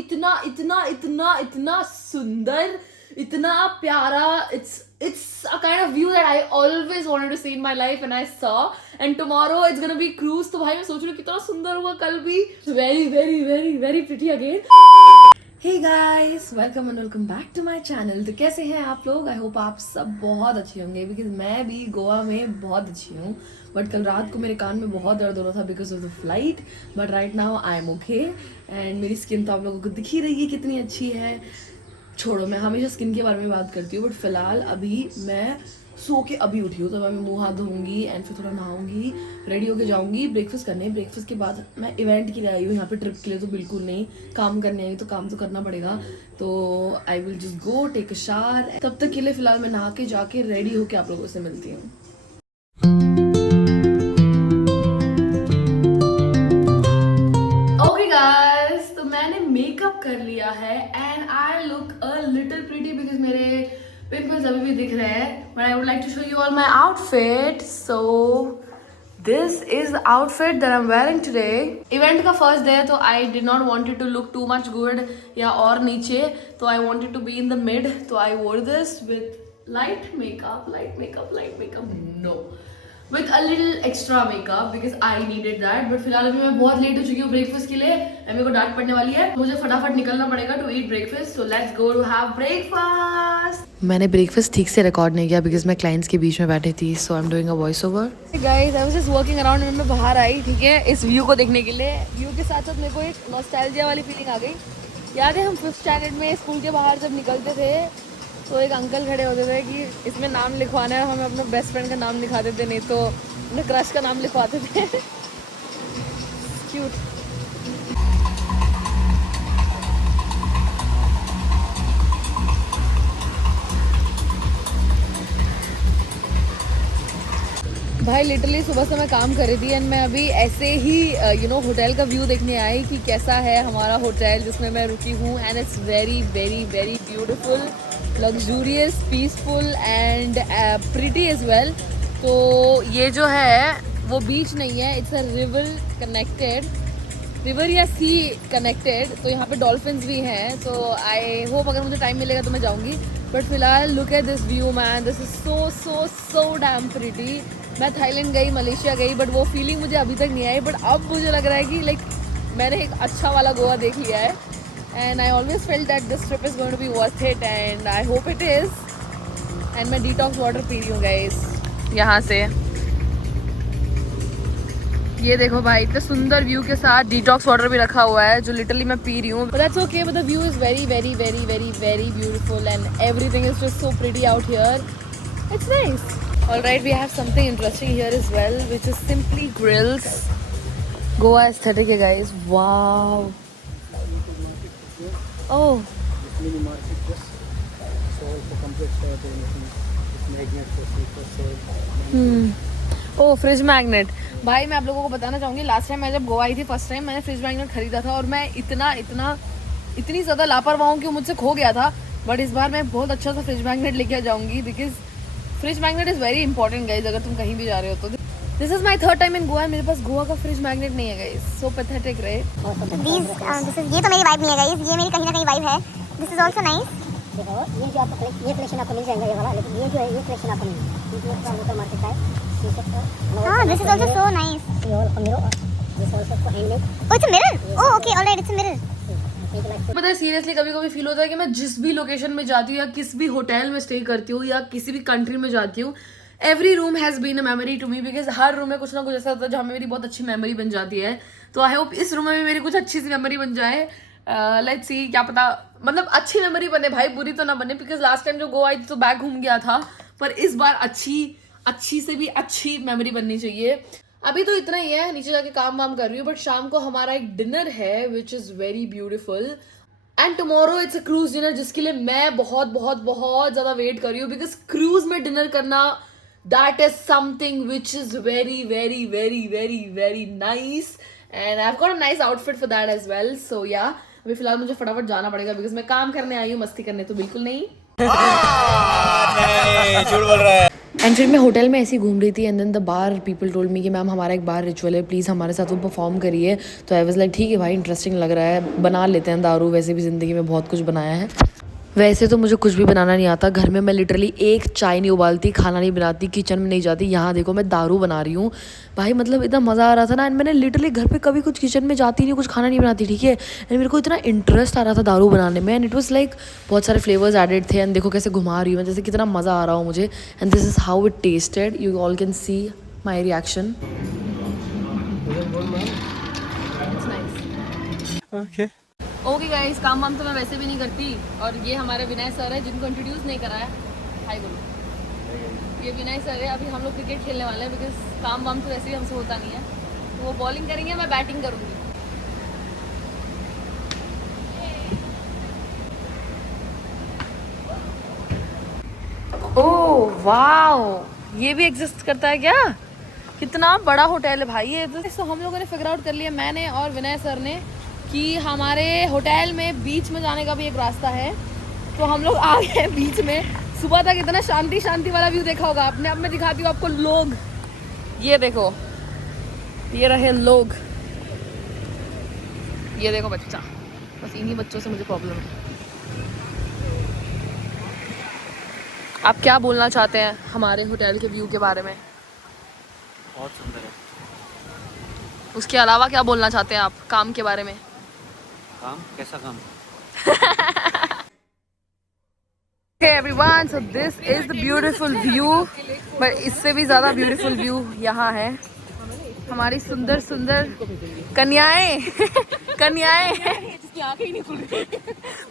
इतना इतना इतना इतना सुंदर, इतना प्यारा. It's a kind of view that I always wanted to see in my life and I saw. And tomorrow it's gonna be cruise. तो भाई मैं सोच रही हूँ कितना सुंदर होगा कल भी. Very very very very pretty again. Hey guys, welcome and welcome back to my channel. तो कैसे हैं आप लोग? I hope आप सब बहुत अच्छे होंगे because मैं भी गोवा में बहुत अच्छी हूँ. बट कल रात को मेरे कान में बहुत दर्द हो रहा था because of the flight. But right now I am okay and मेरी स्किन तो आप लोगों को दिख ही रही है कितनी अच्छी है. छोड़ो, मैं हमेशा स्किन के बारे में बात करती हूँ बट फिलहाल अभी मैं सो के अभी उठी हूँ. तो मैं मुंह हाथ धोऊंगी एंड फिर थोड़ा नहाऊंगी, रेडी होके जाऊंगी ब्रेकफास्ट करने. ब्रेकफास्ट के बाद मैं इवेंट के लिए आई हूँ, यहाँ पे ट्रिप के लिए तो बिल्कुल नहीं, काम करने आई हूँ तो काम तो करना पड़ेगा. तो I will just go take a shower. तब तक के लिए फिलहाल मैं नहा के जाके रेडी होके आप लोगों से मिलती हूँ. तो मैंने मेकअप कर लिया है and I look a little pretty because मेरे पिंपल्स अभी भी दिख रहे हैं. But I would like to show you all my outfit. So this is the outfit that I am wearing today. Event का फर्स्ट डे है तो I did not wanted to look too much good या और नीचे, तो I wanted to be in the mid. तो I wore this with light makeup no with a little extra makeup because I needed that. But फिलहाल अभी मैं बहुत late हो चुकी हूँ ब्रेकफास्ट के लिए. मेरे को डांट पड़ने वाली है, मुझे फटाफट निकलना पड़ेगा to eat breakfast. So let's go to have breakfast. मैंने ब्रेकफास्ट ठीक से रिकॉर्ड नहीं किया बिकॉज मैं क्लाइंट्स के बीच में बैठी थी. So I am doing a voice over. Guys I was just working around. मैं बाहर आई, ठीक है, इस व्यू को देखने के लिए. व्यू के साथ साथ मेरे को एक नॉस्टैल्जिया वाली फीलिंग आ गई. याद है हम 5th स्टैंडर्ड में स्कूल के बाहर जब निकलते थे तो एक अंकल खड़े होते थे कि इसमें नाम लिखवाना है. हमें अपने बेस्ट फ्रेंड का नाम लिखा देते, नहीं तो अपने क्रश का नाम लिखवाते थे. क्यूट. भाई लिटरली सुबह से मैं काम कर रही थी एंड मैं अभी ऐसे ही होटल का व्यू देखने आई कि कैसा है हमारा होटल जिसमें मैं रुकी हूँ. And it's very very very beautiful, luxurious, peaceful and pretty as well. तो ये जो है वो बीच नहीं है, it's a river connected, river या सी कनेक्टेड. तो यहाँ पे डॉल्फिन्स भी हैं. तो आई होप अगर मुझे टाइम मिलेगा तो मैं जाऊँगी. बट फिलहाल look at this view man, this is so so so damn pretty. मैं थाईलैंड गई, मलेशिया गई, बट वो फीलिंग मुझे अभी तक नहीं आई. बट अब मुझे लग रहा है कि लाइक मैंने एक अच्छा वाला गोवा देख लिया है. And I always felt that this trip is going to be worth it and I hope it is. And मैं डिटॉक्स वाटर पी रही हूँ गाइस यहाँ से. ये देखो भाई, इतने सुंदर व्यू के साथ डिटॉक्स वाटर भी रखा हुआ है जो लिटरली मैं पी रही हूँ. But that's okay, but the view is very very very very very beautiful and everything is just so pretty out here. It's nice. Alright, we have something interesting here as well, which is simply grills. Goa aesthetic, guys. Wow. Oh. Mini market just so for complete magnet for sale. Oh, fridge magnet. भाई मैं आप लोगों को बताना चाहूँगी, last time मैं जब गोवा आई थी फर्स्ट टाइम मैंने फ्रिज मैग्नेट खरीदा था और मैं इतनी ज़्यादा लापरवाह हूँ कि मुझसे खो गया था. बट इस बार मैं बहुत अच्छा सा फ्रिज मैग्नेट लेके जाऊँगी because fridge magnet is very important guys अगर तुम कहीं भी जा रहे हो तो. This is my 3rd time in Goa. मेरे पास गोवा का फ्रिज मैग्नेट नहीं है गाइज. सो पैथेटिक राइट. ये तो मेरी वाइब नहीं है गाइज, ये मेरी कहीं ना कहीं वाइब है. This is also nice. ये जो आपको ये कलेक्शन आपको मिल जाएगा ये वाला, लेकिन ये जो है ये कलेक्शन आपको नहीं है. ये मार्केट का है. हां, this is also so nice. ये all mirror, this also for handmade. Oh, it's a mirror. Oh okay, alright, it's a mirror. पता है सीरियसली कभी कभी फील होता है कि मैं जिस भी लोकेशन में जाती हूँ या किस भी होटल में स्टे करती हूँ या किसी भी कंट्री में जाती हूँ, every room has been a memory to me because हर रूम में कुछ ना कुछ ऐसा होता है जहाँ मेरी बहुत अच्छी मेमोरी बन जाती है. तो आई होप इस रूम में भी मेरी कुछ अच्छी सी मेमोरी बन जाए. लेट्स सी, क्या पता, मतलब अच्छी मेमोरी बने भाई, बुरी तो ना बने बिकॉज लास्ट टाइम जो गोवा आई थी तो बैग घूम गया था. पर इस बार अच्छी से भी अच्छी मेमोरी बननी चाहिए. अभी तो इतना ही है, नीचे जाके काम वाम कर रही हूँ. बट शाम को हमारा एक डिनर है विच is very beautiful and tomorrow it's a cruise dinner जिसके लिए मैं बहुत बहुत बहुत ज़्यादा वेट कर रही हूँ बिकॉज क्रूज में डिनर करना that is something which is very very very very very nice and I have got a nice outfit for that as well. So yeah अभी फिलहाल मुझे फटाफट जाना पड़ेगा बिकॉज मैं काम करने आई हूँ, मस्ती करने तो बिल्कुल नहीं. झूठ बोल रहा है. एंड फिर मैं होटल में ऐसी घूम रही थी and then the bar people told me कि मैम हमारा एक बार रिचुअल है, प्लीज़ हमारे साथ वो परफॉर्म करिए. तो आई वाज लाइक ठीक है भाई, इंटरेस्टिंग लग रहा है, बना लेते हैं दारू. वैसे भी ज़िंदगी में बहुत कुछ बनाया है. वैसे तो मुझे कुछ भी बनाना नहीं आता. घर में मैं लिटरली एक चाय नहीं उबालती, खाना नहीं बनाती, किचन में नहीं जाती. यहाँ देखो मैं दारू बना रही हूँ भाई. मतलब इतना मज़ा आ रहा था ना. एंड मैंने लिटरली घर पे कभी कुछ किचन में जाती नहीं, कुछ खाना नहीं बनाती, ठीक है. एंड मेरे को इतना इंटरेस्ट आ रहा था दारू बनाने में. एंड इट वॉज लाइक बहुत सारे फ्लेवर्स एडेड थे. एंड देखो कैसे घुमा रही हूँ मैं, जैसे कितना मज़ा आ रहा हो मुझे. And this is how it tested. You all can see my reaction. Okay. Okay guys, काम वाम तो मैं वैसे भी नहीं करती. और ये हमारे विनय सर है जिनको इंट्रोड्यूस नहीं करा है. हाय बोलो. ये विनय सर है. अभी हम लोग क्रिकेट खेलने वाले हैं बिकॉज काम वाम तो वैसे भी हमसे होता नहीं है. तो वो बॉलिंग करेंगे, मैं बैटिंग करूँगी. ओह वाओ, ये भी एग्जिस्ट करता है क्या? कितना बड़ा होटल है भाई ये. तो हम लोगों ने फिगर आउट कर लिया, मैंने और विनय सर ने, कि हमारे होटल में बीच में जाने का भी एक रास्ता है. तो हम लोग आ गए बीच में. सुबह तक इतना शांति शांति वाला व्यू देखा होगा आपने. अब मैं दिखाती हूँ आपको लोग. ये देखो, ये रहे लोग. ये देखो बच्चा. बस इन्हीं बच्चों से मुझे प्रॉब्लम है. आप क्या बोलना चाहते हैं हमारे होटल के व्यू के बारे में? बहुत सुंदर है. उसके अलावा क्या बोलना चाहते हैं आप काम के बारे में? काम कैसा काम? Hey everyone, so this is the beautiful view. पर इससे भी ज़्यादा beautiful view यहाँ है. हमारी सुंदर सुंदर कन्याएं कन्याएं जिसकी आंखें ही नहीं खुल रही.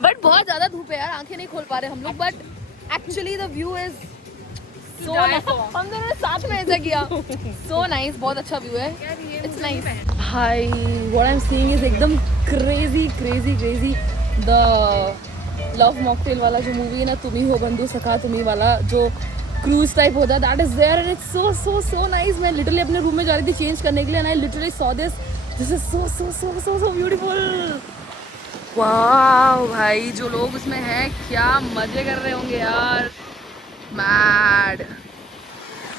बट बहुत ज़्यादा धूप है यार, आंखें नहीं खोल पा रहे हम लोग. But actually the view is so nice. हम दोनों ने साथ में ऐसा किया. सो नाइस, बहुत अच्छा व्यू है. It's nice. Hi, what I am seeing is एकदम crazy crazy crazy. The love mocktail वाला जो मूवी है ना, तुम ही हो बंधु सखा तुम्ही वाला, जो क्रूज टाइप होता है, that is there. And it's so so so nice. मैं लिटरली अपने रूम में जा रही थी चेंज करने के लिए, and I literally saw this. This is so so so so so beautiful. Wow भाई, जो लोग उसमें हैं क्या मजे कर रहे होंगे यार. मैड.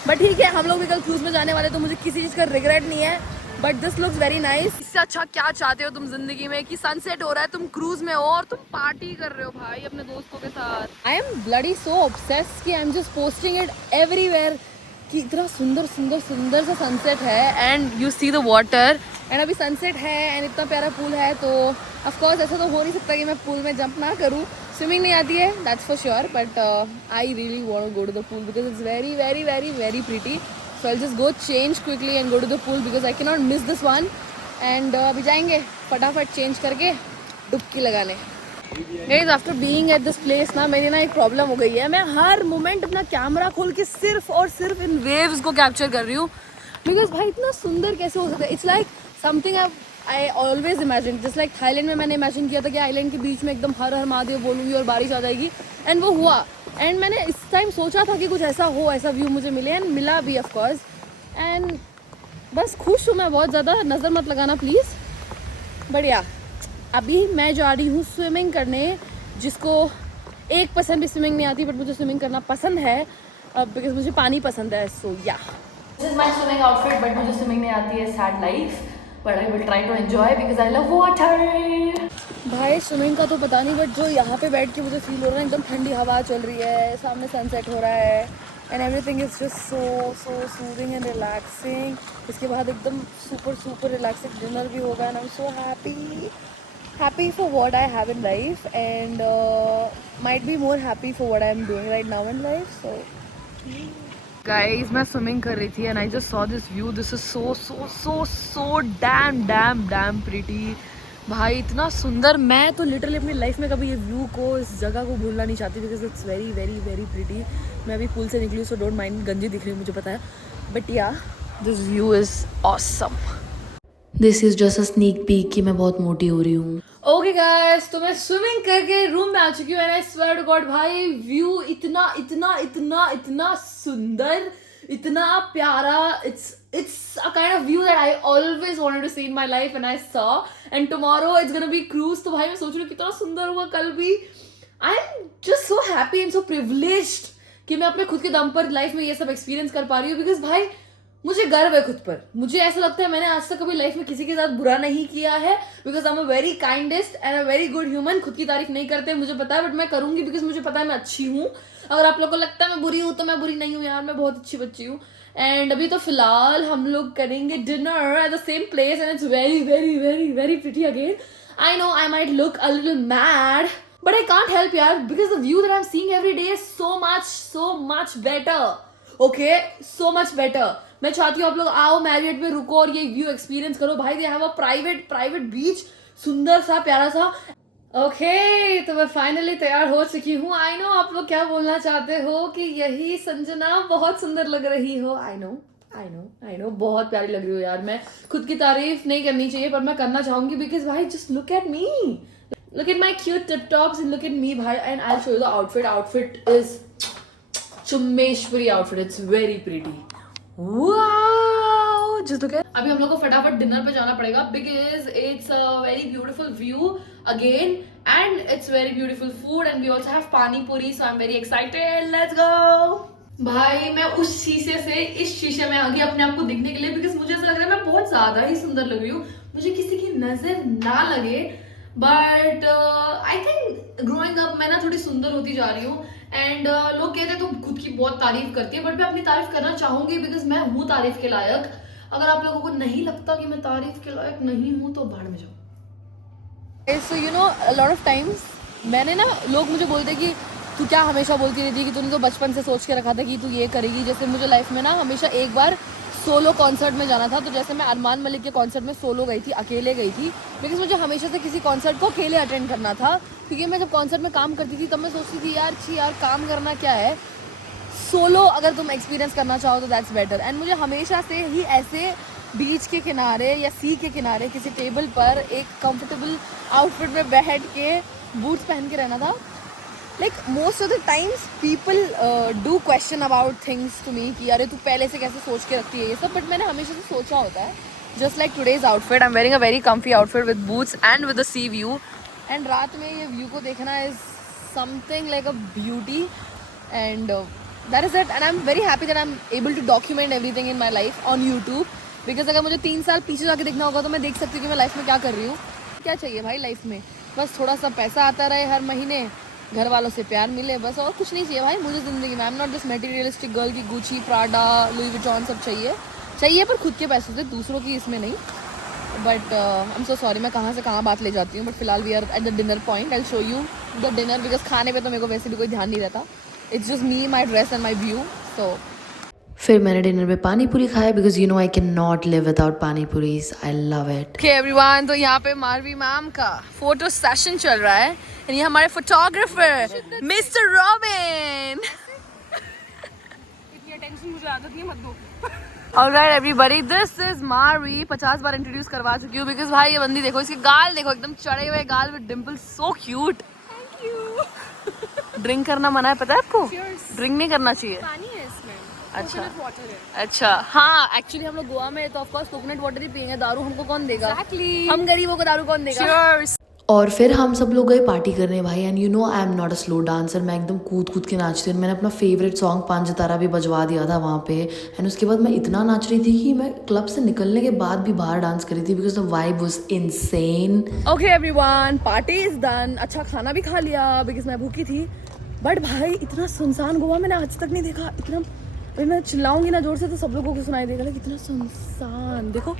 बट ठीक है, हम लोग भी कल क्रूज में जाने वाले, तो मुझे किसी चीज़ का रिग्रेट नहीं है. But this looks very nice. इससे अच्छा क्या चाहते हो तुम जिंदगी में कि सनसेट हो रहा है, तुम क्रूज में हो और तुम पार्टी कर रहे हो भाई अपने दोस्तों के साथ. I am bloody so obsessed कि I am just posting it everywhere कि इतना सुंदर सुंदर सुंदर सा सनसेट है. And you see the water. And अभी सनसेट है एंड इतना प्यारा पूल है. तो ऑफकोर्स ऐसा तो हो नहीं सकता कि मैं पूल में जंप ना करूँ. स्विमिंग नहीं आती है, that's for sure. But I really want to go to the pool because it's very very very very pretty. So I'll just go change quickly and go to the pool because I cannot miss this one. And अभी जाएंगे फटाफट change करके डुबकी लगाने. Guys, after being at this place ना, मेरी ना एक प्रॉब्लम हो गई है. मैं हर मोमेंट अपना कैमरा खोल के सिर्फ और सिर्फ इन वेव्स को कैप्चर कर रही हूँ. बिकॉज भाई इतना सुंदर कैसे हो सकता है. It's like something I always imagine. Just like Thailand में मैंने इमेजिन किया था कि आइलैंड के बीच में एकदम हर हर महादेव बोलूँगी और बारिश आ जाएगी. एंड वो हुआ. एंड मैंने इस टाइम सोचा था कि कुछ ऐसा हो, ऐसा व्यू मुझे मिले. एंड मिला भी ऑफ कोर्स. एंड बस खुश हूँ मैं बहुत ज़्यादा. नज़र मत लगाना प्लीज़. बढ़िया. अभी मैं जा रही हूँ स्विमिंग करने, जिसको 1% भी स्विमिंग नहीं आती, बट मुझे स्विमिंग करना पसंद है बिकॉज मुझे पानी पसंद है. So yeah, this is my swimming outfit. But मुझे स्विमिंग नहीं आती है, sad life. But I will try to enjoy because I love water. भाई स्विमिंग का तो पता नहीं, बट जो यहाँ पे बैठ के मुझे फील हो रहा है, एकदम ठंडी हवा चल रही है, सामने सनसेट हो रहा है. And everything is just so so soothing and relaxing. इसके बाद एकदम सुपर सुपर रिलैक्सिंग डिनर भी होगा. And I am so happy for what I have in life. And might be more happy for what I am doing right now in life. So guys, मैं swimming कर रही थी and I just saw this view. This is so so so so damn pretty. भाई इतना सुंदर. मैं तो literally अपनी लाइफ में कभी ये व्यू को, इस जगह को भूलना नहीं चाहती because it's very very very pretty. मैं अभी पूल से निकली, सो डोंट माइंड, गंजी दिख रही हूँ मुझे पता है. बट या, this view is awesome. This is just a sneak peek कि मैं बहुत मोटी हो रही हूँ. ओके गाइस, तो मैं स्विमिंग करके रूम में आ चुकी हूँ. And I swear to god भाई, व्यू इतना इतना इतना इतना सुंदर, इतना प्यारा. It's a kind of view that I always wanted to see in my life and I saw. And tomorrow it's gonna be cruise. तो भाई मैं सोच रही हूँ कितना सुंदर होगा कल भी. I'm just so happy and so privileged कि मैं अपने खुद के दम पर लाइफ में ये सब एक्सपीरियंस कर पा रही हूँ, बिकॉज भाई मुझे गर्व है खुद पर. मुझे ऐसा लगता है मैंने आज तक कभी लाइफ में किसी के साथ बुरा नहीं किया है, because I am a very kindest and a very good human. खुद की तारीफ नहीं करते मुझे पता है, बट मैं करूंगी बिकॉज मुझे पता है मैं अच्छी हूँ. अगर आप लोग को लगता है मैं बुरी हूँ तो मैं बुरी नहीं हूँ यार, मैं बहुत अच्छी बच्ची हूँ. एंड अभी तो फिलहाल हम लोग करेंगे dinner at the same place and it's very very very very pretty again. I know I might look a little mad, but I can't help yaar, because the view that I'm seeing every day is so much better. Okay, so much better. मैं चाहती हूँ आप लोग आओ Marriott में रुको और ये व्यू एक्सपीरियंस करो भाई. They have a private beach, सुंदर सा प्यारा सा. ओके तो मैं फाइनली तैयार हो चुकी हूँ. आई नो आप लोग क्या बोलना चाहते हो कि यही संजना बहुत सुंदर लग रही हो. आई नो बहुत प्यारी लग रही हो यार. मैं खुद की तारीफ नहीं करनी चाहिए पर मैं करना चाहूंगी, बिकॉज भाई just look at me, look at my cute tip tops and look at me भाई. And I show you the outfit is चुम्मेश्वरी outfit. It's very pretty. Wow just look at. अभी हम लोग को फटाफट डिनर पे जाना पड़ेगा because it's a very beautiful view again and it's very beautiful food and we also have pani puri. So I am very excited. Let's go. भाई मैं उस शीशे से इस शीशे में आ गई अपने आप को दिखने के लिए, बिकॉज मुझे ऐसा लग रहा है मैं बहुत ज्यादा ही सुंदर लग रही हूँ. मुझे किसी की नजर ना लगे, but I think growing up मैं ना थोड़ी सुंदर होती जा रही हूँ. एंड लोग कहते हैं तुम खुद की बहुत तारीफ करती है, बट मैं अपनी तारीफ करना चाहूंगी बिकॉज मैं हूँ तारीफ के लायक. अगर आप लोगों को नहीं लगता कि मैं तारीफ के लायक नहीं हूँ तो भाड़ में जाओ. So you know a lot of times मैंने ना, लोग मुझे बोलते कि तू क्या हमेशा बोलती रहती है कि तूने तो बचपन से सोच के रखा था कि तू ये करेगी. जैसे मुझे लाइफ में ना हमेशा एक बार सोलो कॉन्सर्ट में जाना था. तो जैसे मैं अरमान मलिक के कॉन्सर्ट में सोलो गई थी, अकेले गई थी, बिकॉज मुझे हमेशा से किसी कॉन्सर्ट को अकेले अटेंड करना था. क्योंकि मैं जब कॉन्सर्ट में काम करती थी तब मैं सोचती थी यार काम करना क्या है, सोलो अगर तुम एक्सपीरियंस करना चाहो तो दैट्स बेटर. एंड मुझे हमेशा से ही ऐसे बीच के किनारे या सी के किनारे किसी टेबल पर एक कंफर्टेबल आउटफिट में बैठ के बूट्स पहन के रहना था. Like most of the times people do question about things to me कि अरे तू पहले से कैसे सोच के रखती है ये सब, बट मैंने हमेशा से सोचा होता है. Just like today's outfit, I'm wearing a very comfy outfit with boots and with the sea view. And रात में ये व्यू को देखना is something like a beauty. And that is it. And I'm very happy that I'm able to document everything in my life on YouTube. Because अगर मुझे 3 साल पीछे जाके देखना होगा तो मैं देख सकती हूँ कि मैं लाइफ में क्या कर रही हूँ. क्या चाहिए भाई लाइफ में, बस थोड़ा सा पैसा आता रहे हर महीने, घर वालों से प्यार मिले, बस और कुछ नहीं चाहिए भाई मुझे ज़िंदगी में. आई am not this materialistic girl की गुची, प्राडा, लुई विटॉन सब चाहिए पर खुद के पैसों से, दूसरों की इसमें नहीं. But I am so sorry मैं कहाँ से कहाँ बात ले जाती हूँ. बट फिलहाल we are at the dinner point. I show you the dinner because खाने पे तो मेरे को वैसे भी कोई ध्यान नहीं रहता. It's just me, my dress and my view. So फिर मैंने डिनर में पानी पूरी खाया because you know I can not live without pani puris. I love it. Okay everyone, तो यहाँ पे मारवी मैम का फोटो सेशन चल रहा है. ये हमारे फोटोग्राफर मिस्टर रॉबिन. इतनी अटेंशन मुझे आदत नहीं, मत दो. Alright everybody, this is Marvi. 50 बार इंट्रोड्यूस करवा चुकी हूँ बिकॉज भाई ये बंदी देखो, इसके गाल देखो एकदम चढ़े हुए गाल with dimples, so cute. Thank you. Drink करना मना है पता है आपको? ड्रिंक नहीं करना चाहिए. पानी है इसमें. अच्छा हाँ, एक्चुअली हम लोग गोवा में तो ऑफ कोर्स कोकोनट वाटर ही पियेंगे. दारू हमको कौन देगा? हम गरीबों को दारू कौन देगा? और फिर हम सब लोग गए पार्टी करने भाई. And you know I am not a slow dancer. मैं एकदम कूद के नाचती हूँ. मैंने अपना फेवरेट सॉन्ग पांच सितारा भी बजवा दिया था वहाँ पे. एंड उसके बाद मैं इतना नाच रही थी कि मैं क्लब से निकलने के बाद भी बाहर डांस कर रही थी because the vibe was insane. Okay everyone, party is done. अच्छा खाना भी खा लिया बिकॉज मैं भूखी थी. बट भाई इतना सुनसान गोवा मैंने आज तक नहीं देखा. इतना मैं चिल्लाऊंगी ना जोर से तो सब लोगों को सुनाई देगा. कितना सुनसान, देखो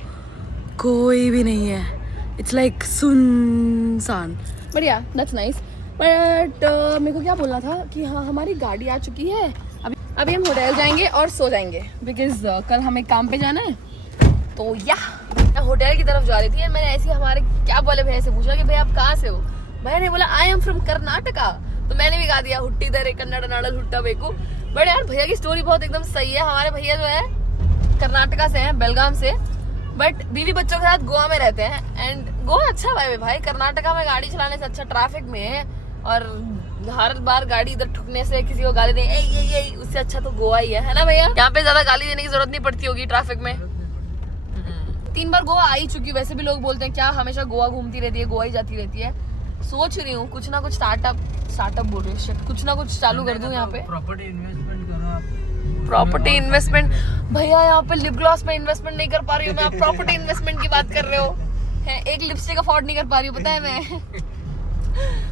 कोई भी नहीं है. इट्स लाइक सुनसान. बट या दैट्स नाइस. बट मेरे को क्या बोलना था कि हाँ हमारी गाड़ी आ चुकी है. अभी हम होटल जाएंगे और सो जाएंगे बिकॉज कल हमें काम पे जाना है. तो या मैं होटल की तरफ जा रही थी. मैंने ऐसे हमारे क्या बोले भैया से पूछा कि भैया आप कहाँ से हो. भैया ने बोला आई एम फ्रॉम कर्नाटका. तो मैंने भी गा दिया हुट्टी दरे कन्नड़ नाडल हुट्टा बेकू. बट यार भैया की स्टोरी बहुत एकदम सही है. हमारे भैया जो है कर्नाटका से हैं, बेलगाम से, बट बीवी बच्चों के साथ गोवा में रहते हैं. एंड गोवा अच्छा वाइब है भाई. कर्नाटका में गाड़ी चलाने से अच्छा ट्रैफिक में है, और हर बार गाड़ी इधर ठुकने से किसी को गाली दें उससे अच्छा तो गोवा ही है ना भैया. यहाँ पे ज्यादा गाली देने की जरूरत नहीं पड़ती होगी ट्रैफिक में. 3 बार गोवा आ ही चुकी हूँ. वैसे भी लोग बोलते हैं क्या हमेशा गोवा घूमती रहती है, गोवा ही जाती रहती है. सोच रही हूँ कुछ ना कुछ स्टार्टअप बोल रही हूँ shit, कुछ ना कुछ चालू कर दूँ यहाँ पे। प्रॉपर्टी इन्वेस्टमेंट करो आप। प्रॉपर्टी इन्वेस्टमेंट भैया यहाँ पे लिप ग्लॉस में इन्वेस्टमेंट नहीं कर पा रही हूँ मैं, आप प्रॉपर्टी इन्वेस्टमेंट की बात कर रहे हो हैं। एक लिपस्टिक अफोर्ड नहीं कर पा रही हूँ, पता है मैं।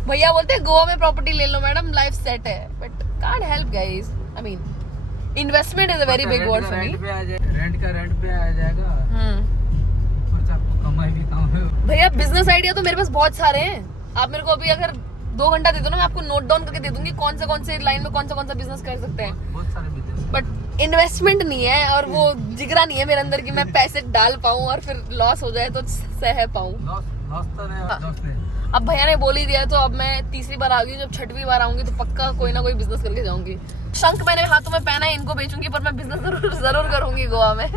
भैया बोलते हैं गोवा में प्रॉपर्टी ले लो मैडम, लाइफ सेट है, but can't help guys. I mean investment is a very big word for me. Rent पे आ जाएगा, कुछ आपको कमाई भी कम है। भैया बिजनेस आइडिया तो मेरे पास बहुत सारे हैं, आप मेरे को अभी अगर 2 घंटा दे दो ना, मैं आपको नोट डाउन करके दे दूंगी कौन से लाइन में कौन सा बिजनेस कर सकते हैं। बहुत सारे बिजनेस, बट इन्वेस्टमेंट नहीं है और वो जिगरा नहीं है मेरे अंदर कि मैं पैसे डाल पाऊँ और फिर लॉस हो जाए तो सह पाऊँ। लॉस तो नहीं। अब भैया ने बोल ही दिया तो अब मैं तीसरी बार आ गई, जब छठवीं बार आऊंगी तो पक्का कोई ना कोई बिजनेस करके जाऊंगी। शंख मैंने हाथों में पहना है, इनको बेचूंगी, पर मैं बिजनेस जरूर करूंगी गोवा में।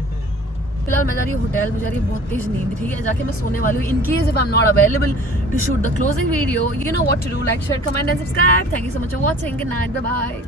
फिलहाल मैं जा रही हूँ होटल, मुझे जा रही है बहुत तेज नींद, ठीक है, जाके मैं सोने वाली हूँ। In case if I am not available to shoot the closing video, you know what to do, like share comment and subscribe. Thank you so much for watching, good night, bye bye.